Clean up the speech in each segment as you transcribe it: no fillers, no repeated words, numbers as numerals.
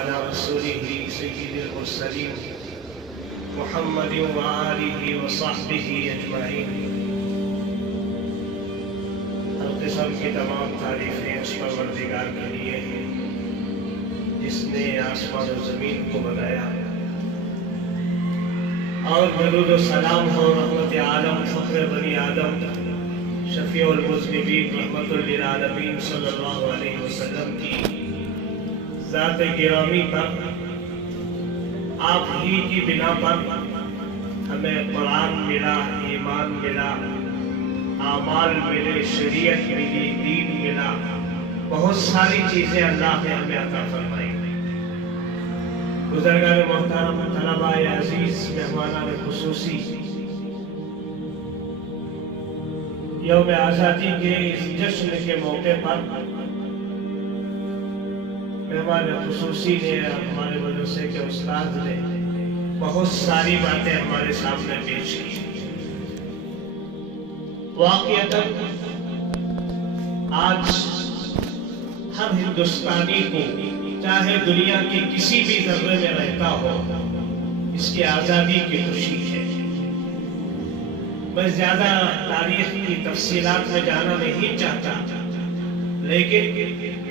على رسوله سيد المرسلين محمد وآله وصحبه اجمعین۔ ہر قسم کی تمام تعریفیں اس پروردگار کے لیے ہیں جس نے آسمان و زمین کو بنایا، اور درود و سلام ہو رحمت عالم فخر بنی آدم شفیع المذنبین رحمت للعالمین صلی اللہ علیہ وسلم کی ذات گرامی پر۔ آپ ہی کی بنا پر ہمیں قرآن ملا، ایمان ملا، اعمال ملے، شریعت ملی، دین ملا، بہت ساری چیزیں اللہ نے ہمیں عطا فرمائی۔ بزرگان محترم، طلباء عزیز، مہمانان خصوصی، یوم آزادی کے اس جشن کے موقع پر مہمان خصوصی نے، ہمارے مدرسے کے استاد نے بہت ساری باتیں ہمارے سامنے پیش کی۔ واقعتاً آج ہر ہندوستانی کو، چاہے دنیا کے کسی بھی ذرے میں رہتا ہو، اس کی آزادی کی خوشی ہے۔ میں زیادہ تاریخ کی تفصیلات میں جانا نہیں چاہتا، لیکن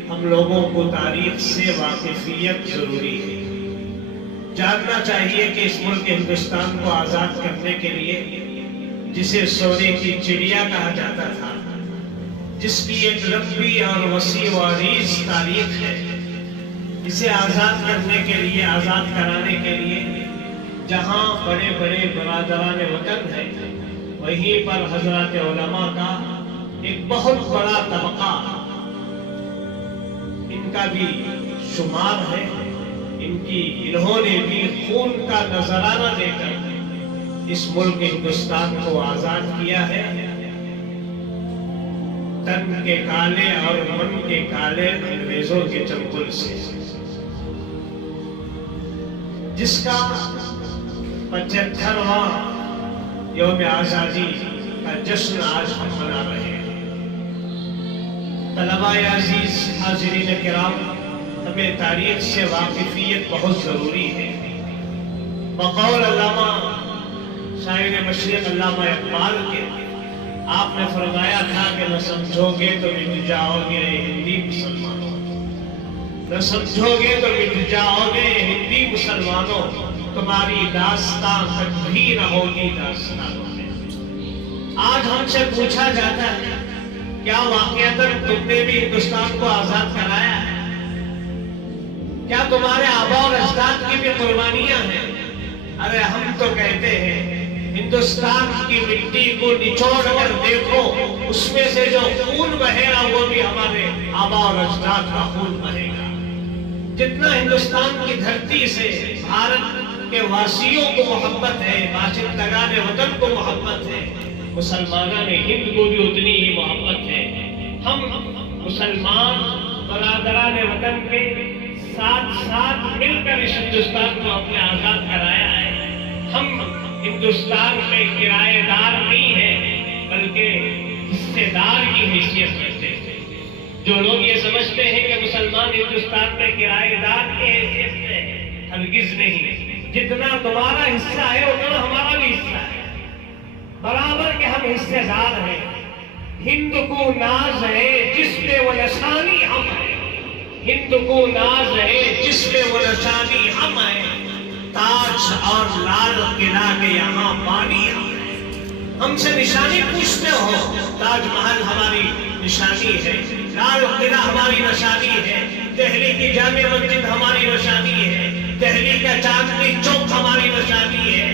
ہم لوگوں کو تاریخ سے واقفیت ضروری ہے۔ جاننا چاہیے کہ اس ملک ہندوستان کو آزاد کرنے کے لیے، جسے سونے کی چڑیا کہا جاتا تھا، جس کی ایک لمبی اور وسیع و عریض تاریخ ہے، اسے آزاد کرنے کے لیے، آزاد کرانے کے لیے جہاں بڑے بڑے برادران وطن ہیں، وہیں پر حضرات علماء کا ایک بہت بڑا طبقہ، ان کا بھی شمار ہے۔ انہوں نے بھی خون کا نذرانہ دے کر اس ملک ہندوستان کو آزاد کیا ہے۔ تن کے کالے اور من کے کالے انگریزوں کے چنگل سے، جس کا 75واں یوم آزادی کا جشن آج ہم منا رہے ہیں۔ طلباء عزیز، حاضرین کرام، ہمیں تاریخ سے واقفیت بہت ضروری ہے۔ بقول علامہ شاعر مشرق علامہ اقبال کے، آپ نے فرمایا تھا کہ نہ سمجھو گے تو مٹ جاؤ گے ہندی مسلمانوں، نہ سمجھو گے تو مٹ جاؤ گے ہندی مسلمانوں، تمہاری داستان کبھی نہ ہوگی داستانوں میں۔ آج ہم سے پوچھا جاتا ہے، کیا واقعتاً تم نے بھی ہندوستان کو آزاد کرایا ہے؟ کیا تمہارے آباء اور اجداد کی بھی قربانیاں ہیں؟ ارے ہم تو کہتے ہیں، ہندوستان کی مٹی کو نچوڑ کر دیکھو، اس میں سے جو خون بہے گا وہ بھی ہمارے آباء اور اجداد کا خون بہے گا۔ جتنا ہندوستان کی دھرتی سے بھارت کے واسیوں کو محبت ہے، باشندگان وطن کو محبت ہے، مسلمانان ہند کو بھی اتنی ہی محبت ہے۔ ہم مسلمان برادران وطن کے ساتھ ساتھ مل کر اس ہندوستان کو اپنے آزاد کرایا ہے۔ ہم ہندوستان میں کرایہ دار نہیں ہیں، بلکہ حصے دار کی حیثیت رکھتے ہیں۔ جو لوگ یہ سمجھتے ہیں کہ مسلمان ہندوستان میں کرایہ دار کی حیثیت سے، ہرگز نہیں۔ جتنا تمہارا حصہ ہے اتنا ہمارا بھی حصہ ہے، برابر کے ہم حصے دار ہیں۔ ہند کو ناز ہے جس پہ وہ نشانی ہم ہیں، ہند کو ناز ہے جس پہ وہ نشانی ہم ہیں، تاج اور لال قلعہ کے یہاں پانی ہم ہیں۔ ہم سے نشانی پوچھتے ہو، تاج محل ہماری نشانی ہے، لال قلعہ ہماری نشانی ہے، دہلی کی جامع مسجد ہماری نشانی ہے، دہلی کا چاندنی چوک ہماری نشانی ہے۔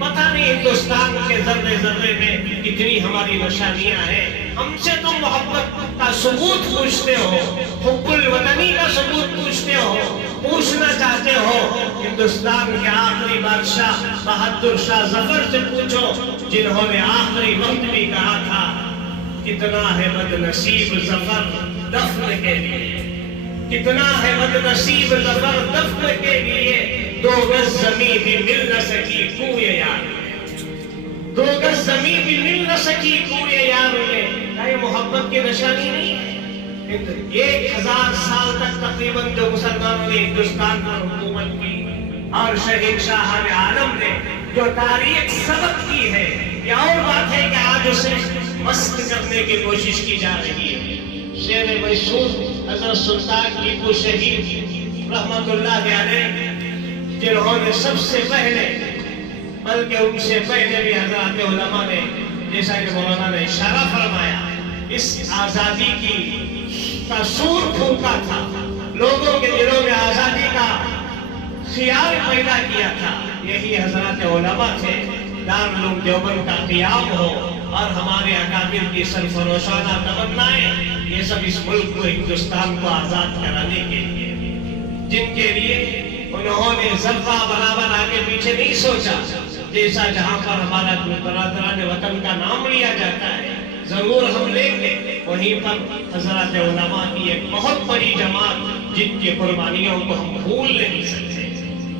پتہ نہیں ہندوستان کے ذرے ذرے میں کتنی ہماری نشانیاں ہیں۔ ہم سے تم محبت کا ثبوت پوچھتے ہو، حب الوطنی کا ثبوت پوچھتے ہو، پوچھنا چاہتے ہو ہندوستان کے آخری بادشاہ بہادر شاہ ظفر سے پوچھو، جنہوں نے آخری وقت بھی کہا تھا، کتنا ہے بد نصیب ظفر دفن کے لیے، کتنا ہے بد نصیب ظفر دفن کے لیے، 2 گز زمین بھی مل نہ سکی کوئے یار، 2 گز زمین بھی مل نہ سکی کوئے یار میں۔ کیا یہ محبت کی نشانی نہیں ہے؟ 1000 سال تک تقریباً جو مسلمانوں نے ہندوستان پر حکومت کی اور شہنشاہ عالم نے جو تاریخ سبق کی ہے، یہ اور بات ہے کہ آج اسے مست کرنے کی کوشش کی جا رہی ہے۔ شیر مشہور حضرت سلطان ٹیپو شہید رحمت اللہ علیہ، جنہوں نے سب سے پہلے، بلکہ ان سے پہلے بھی حضرات علماء نے، جیسا کہ مولانا نے اشارہ فرمایا، اس آزادی کا سور پھونکا تھا، لوگوں کے دلوں میں آزادی کا خیال پیدا کیا تھا۔ یہی حضرات علماء تھے۔ دارالعلوم دیوبند کا قیام ہو اور ہمارے اکابر کی سرفروشانہ تمنائیں، یہ سب اس ملک کو، ہندوستان کو آزاد کرانے کے لیے، جن کے لیے انہوں نے ذرہ برابر آگے پیچھے نہیں سوچا۔ جیسا جہاں پر ہمارا برادران وطن کا نام لیا جاتا ہے، ضرور ہم لیں گے، وہیں پر حضرات علماء کی ایک بہت بڑی جماعت، جن کی قربانیوں کو ہم بھول نہیں سکتے،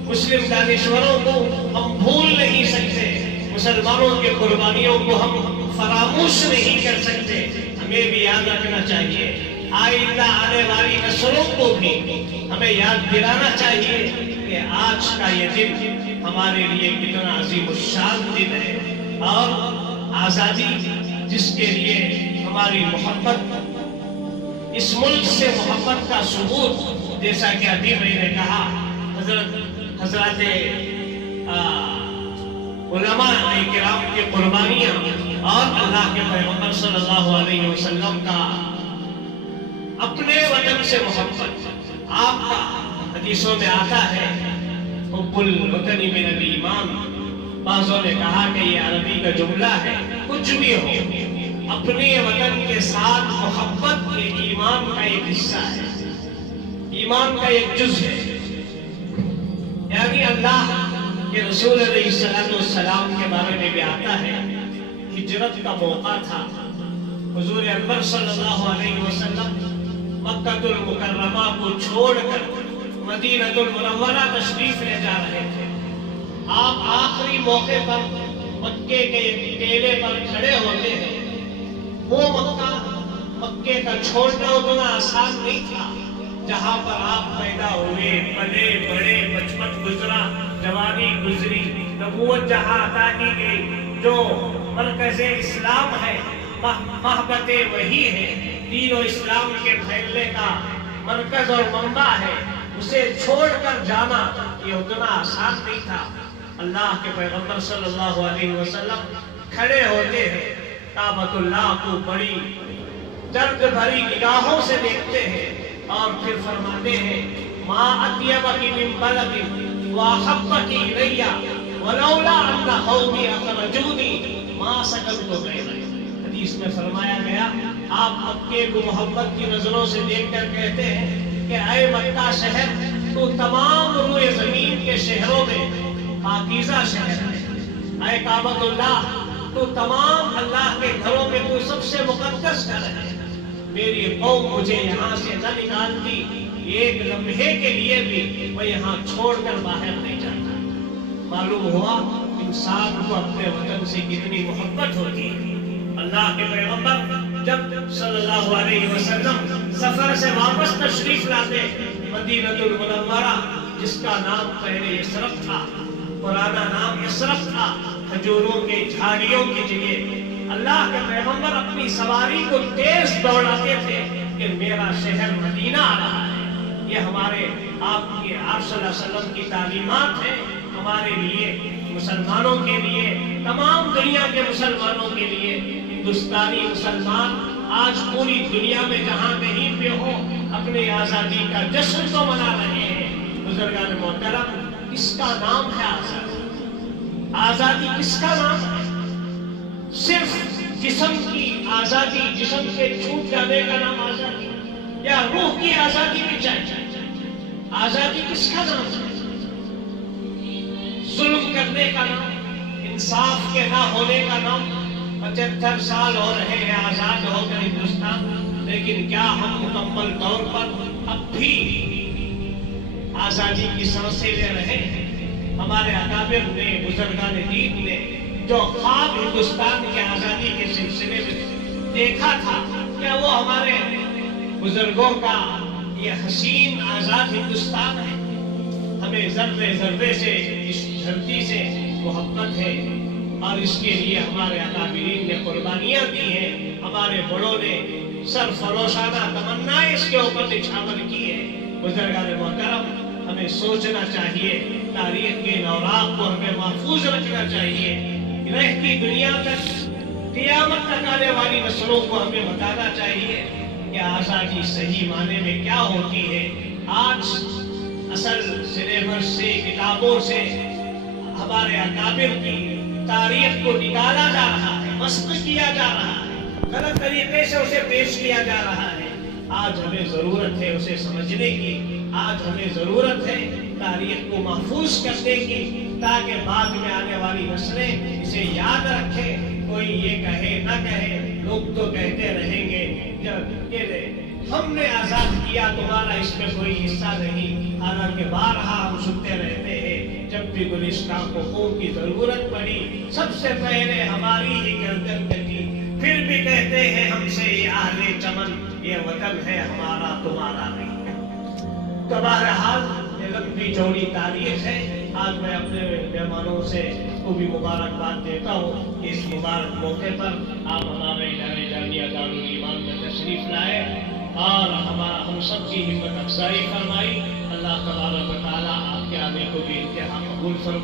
مسلم دانشوروں کو ہم بھول نہیں سکتے، مسلمانوں کی قربانیوں کو ہم فراموش نہیں کر سکتے۔ ہمیں بھی یاد رکھنا چاہیے، آئندہ آنے والی نسلوں کو بھی ہمیں یاد دلانا چاہیے کہ آج کا یہ دن ہمارے لیے کتنا عظیم الشان دن ہے، اور آزادی جس کے لیے ہماری محبت، اس ملک سے محبت کا ثبوت، جیسا کہ ابھی میں نے کہا، حضرات علماء کرام کی قربانیاں اور اللہ کے پیغمبر صلی اللہ علیہ وسلم کا اپنے وطن سے محبت۔ آپ کا حدیثوں میں آتا ہے، حب الوطن من الایمان، بعضوں نے کہا کہ یہ عربی کا جملہ ہے، کچھ بھی ہو، اپنے وطن کے ساتھ محبت یہ ایمان کا ایک حصہ ہے، ایمان کا ایک جز ہے۔ یعنی اللہ کے رسول علیہ السلام کے بارے میں بھی آتا ہے، ہجرت کا موقع تھا، حضور اکبر صلی اللہ علیہ وسلم مکہ المکرمہ کو چھوڑ کر مدینہ المنورہ تشریف لے جا رہے تھے۔ آپ آخری موقع پر مکے کے ٹیلے پر کھڑے ہوتے ہیں۔ وہ مکے کا چھوڑنا اتنا آسان نہیں تھا، جہاں پر آپ پیدا ہوئے، پلے بڑے، بچپن گزرا، جوانی گزری، نبوت جہاں عطا کی گئی، جو مرکز اسلام ہے، محبت وہی ہے، دین و اسلام کے پھیلنے کا مرکز اور منبع ہے، اسے چھوڑ کر جانا یہ اتنا آسان نہیں تھا۔ اللہ کے پیغمبر صلی اللہ علیہ وسلم کھڑے ہوتے ہیں، کعبۃ اللہ کو بڑی درد بھری نگاہوں سے دیکھتے ہیں اور پھر فرماتے ہیں، ما اطیبک من بلد واحبک الی ولولا ان قومی اخرجونی ما سکنت غیرک۔ حدیث میں فرمایا گیا، آپ مکے کو محبت کی نظروں سے دیکھ کر کہتے ہیں کہ اے مکہ شہر، تو تمام روئے زمین کے شہروں میں پاکیزہ شہر ہے، اے کعبۃ اللہ، تو تمام اللہ کے گھروں میں تو سب سے مقدس گھر ہے، میری قوم مجھے یہاں سے نہ نکالتی، ایک لمحے کے لیے بھی میں یہاں چھوڑ کر باہر نہیں جاتا۔ معلوم ہوا انسان کو اپنے وطن سے کتنی محبت ہوتی ہے۔ اللہ کے پیغمبر جب صلی اللہ علیہ وسلم سفر سے واپس تشریف لاتے، مدینہ المنورہ، جس کا نام پہلے یثرب تھا، پرانا نام یثرب تھا، کھجوروں کے جھاڑیوں کی جگہ، اللہ کے پیغمبر اپنی سواری کو تیز دوڑاتے تھے کہ میرا شہر مدینہ آ رہا ہے۔ یہ ہمارے آپ کی آپ صلی اللہ علیہ وسلم کی تعلیمات ہیں، ہمارے لیے، مسلمانوں کے لیے، تمام دنیا کے مسلمانوں کے لیے۔ ہندوستانی مسلمان آج پوری دنیا میں جہاں کہیں پہ ہو، اپنی آزادی کا جشن تو منا رہے ہیں۔ بزرگان محترم، اس کا نام ہے آزادی۔ آزادی کس کا نام ہے؟ صرف جسم کی آزادی، جسم سے چھوٹ جانے کا نام آزادی، یا روح کی آزادی بھی چاہیے؟ آزادی کس کا نام ہے؟ ظلم کرنے کا نام، انصاف کے نہ ہونے کا نام۔ 75 سال ہو رہے ہیں آزاد ہو کر ہندوستان، لیکن کیا ہم مکمل طور پر اب بھی آزادی کی سانسیں لے رہے ہیں؟ ہمارے اکابر نے، بزرگان دین نے جو خواب ہندوستان کی آزادی کے سلسلے میں دیکھا تھا، کیا وہ ہمارے بزرگوں کا یہ حسین آزاد ہندوستان ہے. ہمیں ذرے ذرے سے اس دھرتی سے محبت ہے اور اس کے لیے ہمارے اکابرین نے قربانیاں دی ہیں. ہمارے بڑوں نے سرفروشانہ تمنائیں اس کے اوپر نچھاور کی ہے. بزرگان محترم، ہمیں سوچنا چاہیے، تاریخ کے اوراق کو ہمیں محفوظ رکھنا چاہیے. رہتی دنیا تک، قیامت تک آنے والی نسلوں کو ہمیں بتانا چاہیے کہ آزادی صحیح معنی میں کیا ہوتی ہے. آج اصل سلیبس سے، کتابوں سے ہمارے اکابر کی تاریخ کو نکالا جا رہا ہے، مسخ کیا جا رہا ہے، غلط طریقے سے اسے پیش کیا جا رہا ہے. آج ہمیں ضرورت ہے اسے سمجھنے کی. آج ہمیں ضرورت ہے تاریخ کو محفوظ کرنے کی، تاکہ بعد میں آنے والی نسلیں اسے یاد رکھیں. کوئی یہ کہے نہ کہے، لوگ تو کہتے رہیں گے جب ہم نے آزاد کیا، تمہارا اس میں کوئی حصہ نہیں. حالانکہ بارہا ہم سنتے رہتے ہیں، جب بھی گلستان کو خون کی ضرورت پڑی سب سے پہلے ہماری ہی گردن کٹی. پھر بھی کہتے ہیں ہم سے یہ اہل چمن، یہ وطن ہے ہمارا تمہارا نہیں. تو بہرحال یہ لمبی چوڑی تاریخ ہے. آج میں اپنے مہمانوں سے کو بھی مبارکباد دیتا ہوں کہ اس مبارک موقع پر آپ ہمارے ادارے جامعہ دارالایمان میں تشریف لائے اور ہم سب کی ہمت افزائی فرمائی. اللہ تبارک و تعالیٰ آپ کے آنے کو بھی انتہا قبول فرمائے.